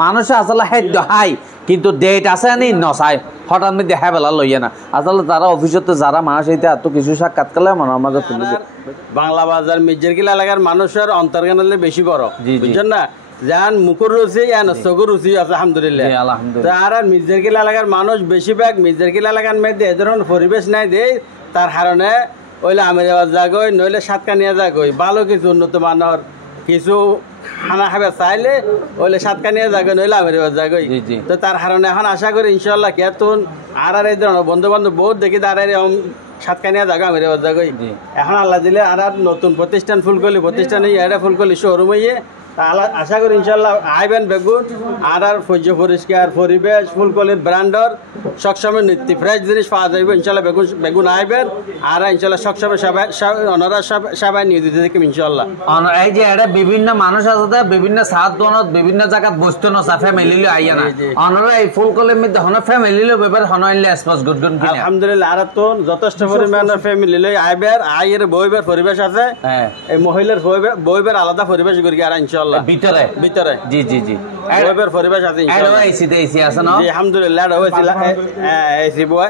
মানুষে আসলে খাদ্য হাই কিন্তু ডেট আছে নি নসাই হঠাৎ মধ্যে হ্যাঁ বেলা লইয়া না আসলে তারা অফিসতে যারা মানুষ এইতে এত কিছু সাক্ষাৎ করলে মনে আমাদের বাংলা বাজার মির্জার কিলা এলাকার মানুষের অন্তর্গানালে বেশি বড় বুঝছেন না যান মুখর রুচি চকুর রুচি আছে আলহামদুলিল্লাহ আর মির্জার কিলা এলাকার মানুষ বেশিরভাগ মির্জার কিলা এলাকার মধ্যে এ ধরনের পরিবেশ নাই দেয় তার কারণে ওইলে আমেরিকাবাদ যাগই নইলে সাতকানিয়া যাগই ভালো কিছু উন্নত মানের কিছু খানা খাবে চাইলে ওইলে সাতকানিয়া যাগই নইলে আমেরিকাবাদ যাগই তো তার কারণে এখন আশা করি ইনশাল্লাহ কেতুন আর এই ধরনের বন্ধু বান্ধব বহুত দেখি তার সাতকানিয়া জায়গা আমেরিকাবাদ যাগই এখন আল্লাহ দিলে আর নতুন প্রতিষ্ঠান ফুলকলি প্রতিষ্ঠানে এটা ফুলকলি শোরুম হইয়ে আশা করি ইনশাল্লাহ আইবেন বেগুন আর সূর্য পরিষ্কার পরিবেশ ফুলকলির ব্র্যান্ডর সবসময় নিত্য ফ্রেশ জিনিস পাওয়া যাবে ইনশাল্লাহ বেগুন আইবেন আর ইনশাল্লাহ সবসময় ওনারা সবাই নিয়োজিত দেখবেন ইনশাল্লাহ এই যে এটা বিভিন্ন মানুষ আছে বিভিন্ন সাত দোনত বিভিন্ন জায়গাত বস্তু নসা ফ্যামিলি লো আইয়া না ওনারা এই ফুলকলির মধ্যে হন ফ্যামিলি লো ব্যাপার হন আইলে স্পেস গুড গুড আলহামদুলিল্লাহ আর তো যথেষ্ট পরিমাণের ফ্যামিলি লই আইবার আইয়ের বইবার পরিবেশ আছে এই মহিলার বইবার আলাদা পরিবেশ করি আর ইনশাল্লাহ ভিতরে ভিতরে জি জি জি বইবার পরিবেশ আছে ইনশাআল্লাহ এসি আছে না জি আলহামদুলিল্লাহ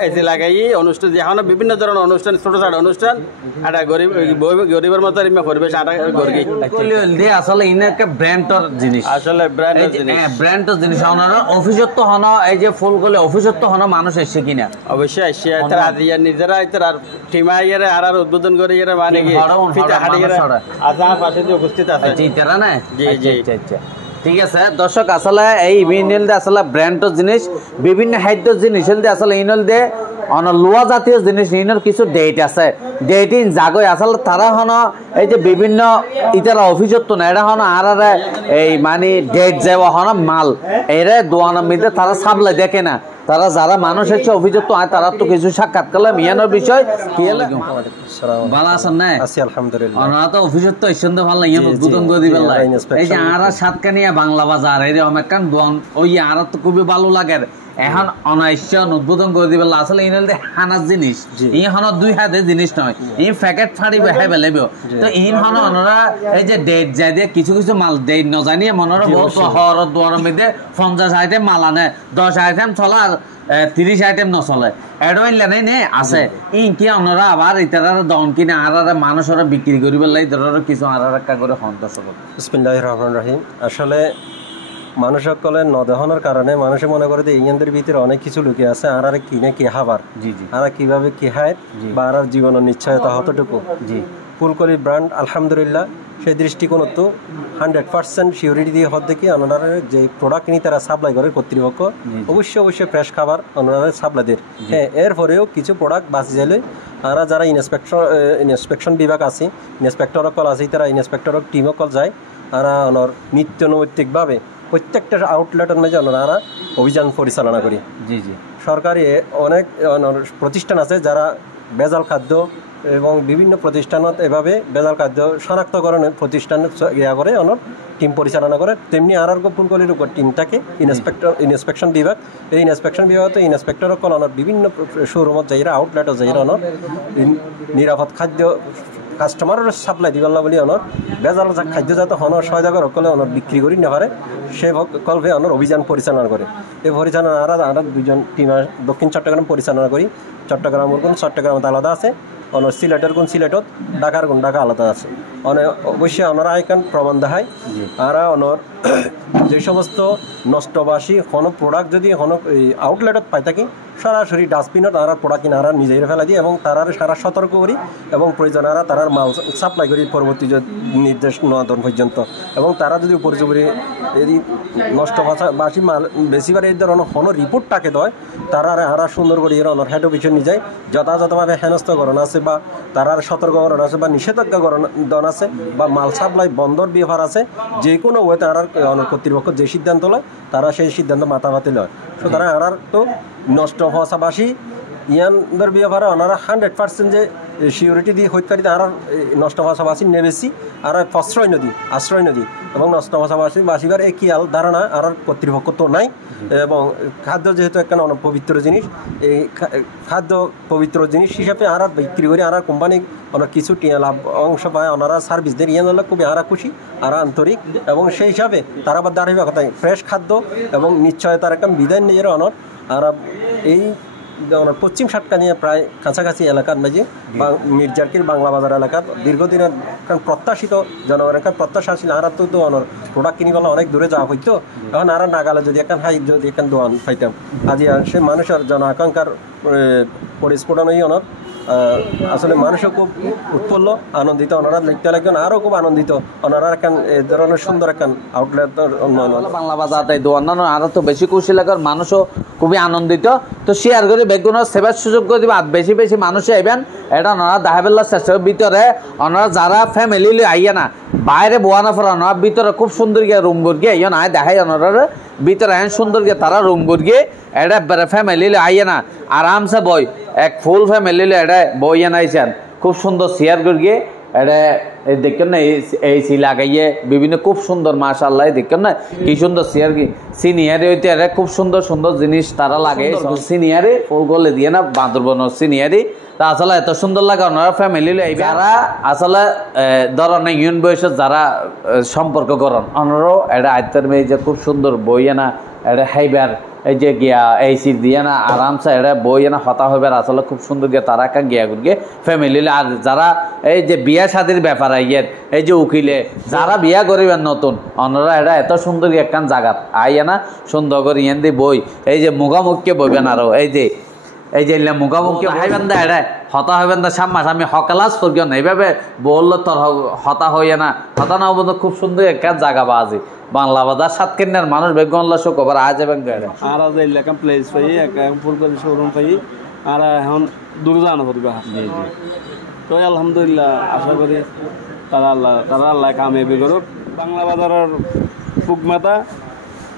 এসি লাগাই অনুষ্ঠান এখন বিভিন্ন ধরনের অনুষ্ঠান ছোট ছোট অনুষ্ঠান এটা গরিবের মতো পরিবেশ আটা গর্গি আসলে ইন একটা ব্র্যান্ডর জিনিস আসলে ব্র্যান্ডর জিনিস ওনারা অফিসত্ব হন এই যে ফুলগুলো অফিসত্ব হন মানুষ এসে কিনা অবশ্যই এসে তারা আজিয়া নিজেরা তার টিমা ইয়ারে আর উদ্বোধন করে ইয়ারে মানে কি ফিতা হাড়ি আজা পাশে যে উপস্থিত আছে জি তারা না জি জি আচ্ছা ঠিক আছে দর্শক আসলে এই ইমেল দিয়ে আসলে ব্র্যান্ডর জিনিস বিভিন্ন খাদ্য জিনিস আসলে ইমেল দিয়ে লোয়া জাতীয় জিনিস ইনের কিছু ডেট আছে ডেটিং জাগই আসলে তারা হন এই যে বিভিন্ন ইতারা অভিযোগ না এটা হন আর এই মানে ডেট যাওয়া হন মাল এরা দোয়ানোর মধ্যে তারা সাপ্লাই দেখে না তারা যারা মানুষ এসে অভিযোগ হয় তারা তো কিছু সাক্ষাৎ করলে মিয়ানোর বিষয় কি ভালো আছেন না আলহামদুলিল্লাহ ওনারা তো অভিযোগ তো ইসন্দ ভালো ইয়ে উদ্বোধন করে দিবেন এই যে আর সাতকানিয়া বাংলা বাজার এই অনেকখান দোয়ান ওই আর তো খুবই ভালো লাগে এখন অনাইশন উদ্বোধন করে দিবে আসলে ইনাল হানার জিনিস ই হন দুই হাতে জিনিস নয় ই প্যাকেট ফাড়ি বেহাই বেলেব তো ইন হন ওনারা এই যে ডেট যাই দিয়ে কিছু কিছু মাল ডেট ন জানিয়ে মনোরা বহুত হর দুয়ার মধ্যে 50 আইটেম মাল আনে 10 আইটেম চলা 30 আইটেম নচলে এডওয়াইন লেনে নে আছে ই কি ওনারা আবার ইতারা দন কিনে আর মানুষরা বিক্রি করিবার লাই ধরো কিছু আর একটা করে সন্তোষ বিসমিল্লাহির রহমানির রহিম আসলে মানুষ সকলে নদহনের কারণে মানুষে মনে করে যে ইঞ্জনদের ভিতরে অনেক কিছু লুকিয়ে আছে আর কিনে কি খাবার আর কিভাবে কি খায় বা আর জীবনের নিশ্চয়তা কতটুকু ফুলকলি ব্র্যান্ড আলহামদুলিল্লাহ সেই দৃষ্টিকোণ তো 100% সিউরিটি দিয়ে হদ দেখি ওনারা যে প্রোডাক্ট নিয়ে তারা সাপ্লাই করে কর্তৃপক্ষ অবশ্যই ফ্রেশ খাবার ওনারা সাপ্লাই দেয় হ্যাঁ এরপরেও কিছু প্রোডাক্ট বাঁচি যাইলে আর যারা ইন্সপেকশন বিভাগ আছে ইন্সপেক্টর কল আছে তারা ইন্সপেক্টর টিমও কল যায় আর ওনার নিত্য নৈতিকভাবে প্রত্যেকটা আউটলেটের মাঝে ওনারা অভিযান পরিচালনা করি সরকারি অনেক প্রতিষ্ঠান আছে যারা ভেজাল খাদ্য এবং বিভিন্ন প্রতিষ্ঠানত এভাবে ভেজাল খাদ্য শনাক্তকরণের প্রতিষ্ঠান ইয়া করে ওনার টিম পরিচালনা করে তেমনি আর ফুলকলির উপর টিম থাকে ইন্সপেকশন বিভাগ এই ইন্সপেকশন বিভাগ তো ইন্সপেক্টরও কল ওনার বিভিন্ন শোরুমত যাইরা আউটলেটও যাইরা ওনার নিরাপদ খাদ্য কাস্টমারের সাপ্লাই দিবার বলি ওনার ভেজাল খাদ্য যাতে হনর সহায়তা কলে ওনার বিক্রি করি না পারে সে কল্পে ওনার অভিযান পরিচালনা করে এই পরিচালনা আর দুজন টিম দক্ষিণ চট্টগ্রাম পরিচালনা করি চট্টগ্রামের কোন চট্টগ্রামত আলাদা আছে ওনার সিলেটের কোন সিলেটত ঢাকার কোন ঢাকা আলাদা আছে অবশ্যই ওনারা আইকান প্রমাণ দেখায় আর ওনার যে সমস্ত নষ্টবাসী কোনো প্রোডাক্ট যদি কোনো আউটলেটত পাই থাকি সরাসরি ডাস্টবিনত আর প্রোডাক্ট কিনে আর নিজেই ফেলা দিই এবং তারা সারা সতর্ক করি এবং প্রয়োজন আর তারার মাল সাপ্লাই করি পরবর্তী নির্দেশ নেওয়া পর্যন্ত এবং তারা যদি উপযোগী যদি নষ্টবাসী মাল বেশিবার এই ধরনের কোনো রিপোর্টটাকে দেয় তারা আর সুন্দর করে এর অনর হেড অফিসে নিয়ে যায় যথাযথভাবে হেনস্থকরণ আছে বা তারার সতর্ককরণ আছে বা নিষেধাজ্ঞাকরণ আছে বা মাল সাপ্লাই বন্ধর ব্যবহার আছে যে কোনো ওয়ে তারা কর্তৃপক্ষ যে সিদ্ধান্ত লয় তারা সেই সিদ্ধান্ত মাতামাতি লয় সুতরাং আর তো নষ্ট হওয়াবাসী ইয়ানদের ব্যবহারে ওনারা 100% যে সিউরিটি দিয়ে হইতকারী আর নষ্ট ভাষাভাষী নেবেছি আর আশ্রয় নদী এবং নষ্ট ভাষাভাষী বাসিবার এই কিয়াল ধারণা আর কর্তৃপক্ষ তো নাই এবং খাদ্য যেহেতু একটা পবিত্র জিনিস এই খাদ্য পবিত্র জিনিস হিসাবে আর বিক্রি করে আর কোম্পানি অনেক কিছু লাভ অংশ পায় ওনারা সার্ভিস দেয় ইয়ে হলে খুবই আরা খুশি আর আন্তরিক এবং সেই হিসাবে তারা আবার দাঁড়িয়ে কথা ফ্রেশ খাদ্য এবং নিশ্চয়তার একটা বিধান নিজের অনর আর এই পশ্চিম সাতকানিয়া প্রায় কাছাকাছি এলাকার মাঝে মির্জারকির বাংলা বাজার এলাকার দীর্ঘদিনের প্রত্যাশিত জনগণের প্রত্যাশা ছিল আর তো অনর প্রোডাক্ট কিনি বলে অনেক দূরে যাওয়া হইতো এখন আর নাগালে যদি যদি দোয়ান পাইতাম আজি সে মানুষের জন আকাঙ্ক্ষার পরিস্ফুটনই অনর আসলে মানুষও খুব উৎফুল্ল আনন্দিত ওনারা লিখতে লাগবেন আরও খুব আনন্দিত ওনারা একখান এ ধরনের সুন্দর একখান আউটলেট বাংলা বাজার তাই দোয়ান্ন আরো তো বেশি খুশি লাগার মানুষও খুবই আনন্দিত তো শেয়ার করে বেগুনের সেবার সুযোগ করে দিবে আর বেশি বেশি মানুষ আইবেন এটা ওনারা দেখাবেলার চেষ্টা ভিতরে ওনারা যারা ফ্যামিলি আইয়া না বাইরে বোয়ানা ফেরা ওনারা ভিতরে খুব সুন্দর গিয়ে রুম গিয়ে আইয়া না দেখাই ওনারা ভিতরে আইন সুন্দর গিয়ে তারা রুম গিয়ে এটা ফ্যামিলি আইয়া না আরামসে বই এক ফুল ফ্যামিলি এটা বইয়া নাইছেন খুব সুন্দর শেয়ার করিয়ে এটা দেখেন না এই লাগাইয়ে বিভিন্ন খুব সুন্দর মাশাআল্লাহ দেখেন না কি সুন্দর শেয়ার কি সিনিয়ারে হইতে এটা খুব সুন্দর সুন্দর জিনিস তারা লাগে সিনিয়ারে ফুল গলে দিয়ে না বাঁদরবন সিনিয়ারে তা আসলে এত সুন্দর লাগে ওনারা ফ্যামিলি যারা আসলে ধরনের ইউন বয়সের যারা সম্পর্ক করেন ওনারাও এটা আয়ত্তের মেয়ে যে খুব সুন্দর বইয়ে না এটা হাইবার এই যে গিয়া এই সিট দিয়ে না আরামসে এটা বই না হতা হবে আসলে খুব সুন্দর গিয়ে তারা একটা গিয়া গিয়ে ফ্যামিলি আর যারা এই যে বিয়া শাদির ব্যাপার আইয়ের এই যে উকিলে যারা বিয়া করিবেন নতুন অন্যরা এটা এত সুন্দর একখান জায়গা আইয়া না সুন্দর করে ইয়েন দিয়ে বই এই যে মুখামুখি বইবেন আরো এই যে মুখামুখি হাইবেন দা এটা হতা হইবেন না সামনাসামনি হকালাস করিও না এইভাবে বললো তোর হতা হইয়া না হতা না হবো খুব সুন্দর একখান জায়গা বাজি বাংলা বাজার সাতকেন্যার মানুষ বেগনলা শুকবার আজ এবং আর আজ এলাকা প্লেস পাই একটা ফুলকপি শোরুম পাই আর এখন দূর জানো করবে তো আলহামদুলিল্লাহ আশা করি তারা আল্লাহ কামিয়াবি করুক বাংলা বাজারের ফুকমাতা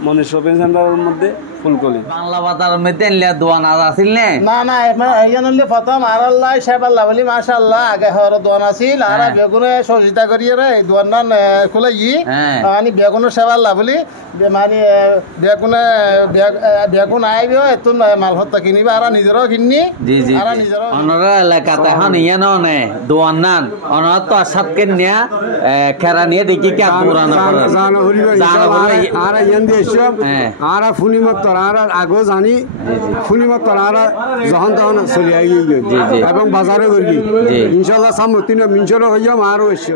মনীষ শপিং সেন্টারের মধ্যে ফুলকলি বাংলা বাজারের মধ্যে দোয়ান আর আসিল না এইখানে প্রথম আর আল্লাহ সাহেব আল্লাহ বলি মাশাআল্লাহ আগে হর দোয়ান আছিল আর বেগুনে সহযোগিতা করিয়ে রে দোয়ান না খুলাই মানে বেগুনের সেবা আল্লাহ বলি মানে বেগুন আইবে এত মাল হত্যা কিনিবে আর নিজেরও কিনি আর নিজেরও অনরা এলাকাতে এখন ইয়ে নে দোয়ান নান অনরা তো সাত কেনিয়া খেরা নিয়ে দেখি কি পুরানো আর ইয়ান দিয়ে আর ফুনি মত আর আগো জানি ফুনি মত আর যখন তখন চলি আই এবং বাজারে করি ইনশাআল্লাহ সামতিন মিনশর হইয়াম আর হইছে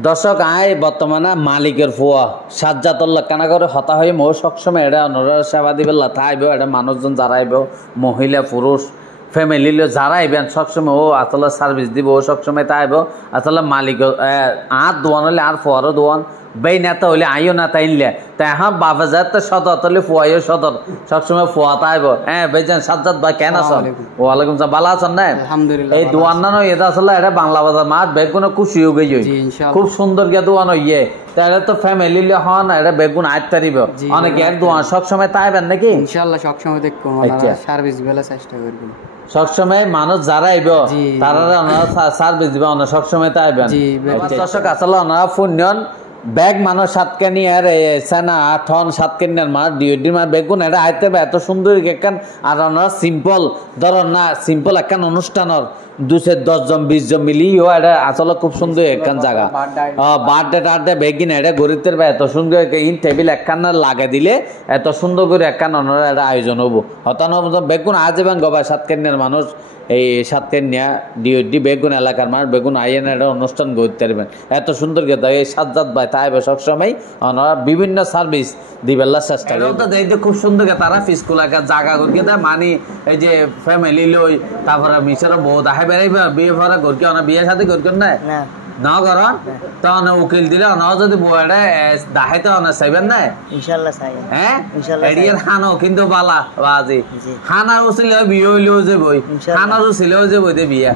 দর্শক আয় বর্তমানে মালিকের ফুয়া সাজ্জাতুল্লাহ কানা করে হতা হয়ে মো সবসময় এটা অনরা সেবা দিবে লাথা আইব এটা মানুষজন যারা আইব মহিলা পুরুষ ফ্যামিলি যারা আইবেন সবসময় ও আসলে সার্ভিস দিব ও সবসময় তা আইব আসলে মালিক আর দোয়ান হলে আর ফুয়ারও দোয়ান বেই নেতা হইলে আইও না তাইলে তাই হ্যাঁ বাবা যাতে সদর তাহলে ফুয়াইও সদর সবসময় ফুয়া তাইব হ্যাঁ বেজান সাজ্জাদ ভাই কেন আছেন ওয়ালাইকুম সালাম ভালো আছেন না এই দোয়ান না এটা আসলে এটা বাংলা বাজার মাঠ বেগুন খুশি হয়ে গই খুব সুন্দর গিয়ে দোয়ান হইয়ে তাহলে তো ফ্যামিলি হন এটা বেগুন আইত পারিব অনেকে এক দোয়ান সবসময় তাইবেন নাকি ইনশাআল্লাহ সবসময় দেখবো সার্ভিস বেলা চেষ্টা করব সবসময় মানুষ যারা আইব তারা সার্ভিস দিবে অন্য সবসময় তাইবেন দর্শক আসলে ওনারা ফুন্যন ব্যাগ মানুষ সাতকানি আর সেনা ঠন সাতকানির মাছ ডিওডির মাছ বেগুন এটা আইতে এত সুন্দর একখান আর ওনারা সিম্পল ধরো না সিম্পল একখান অনুষ্ঠানের 210 জন 20 জন মিলিও এটা আসলে খুব সুন্দর একখান জায়গা বার্থডে টার্থডে বেগিন এটা গরিবদের এত সুন্দর ইন টেবিল একখান লাগে দিলে এত সুন্দর করে একখান ওনারা এটা আয়োজন হবো হতান বেগুন আজ এবং গবা সাতকানির মানুষ এই সাতকানিয়া ডিওডি বেগুন এলাকার মানুষ বেগুন আইয়েন একটা অনুষ্ঠান করতে পারবেন এত সুন্দর কথা এই সাজ্জাদ ভাই তাই সবসময় ওনারা বিভিন্ন সার্ভিস দিবেলার চেষ্টা করে খুব সুন্দর তারা ফিসকুল একা জায়গা করকে দেয় মানে এই যে ফ্যামিলি লই তারপরে মিশর বউ দেখা বেড়াই বিয়ে ভরা করকে ওনা বিয়ে সাথে করকেন না না কর তখন উকিল দিলে অনাও যদি বউটা দেখাইতে অনা চাইবেন না ইনশাআল্লাহ চাইবেন হ্যাঁ এডিয়ার খানো কিন্তু বালা বাজি খানা উচিলে বিয়ে হইলেও যে বই খানা উচিলেও যে বই দে বিয়া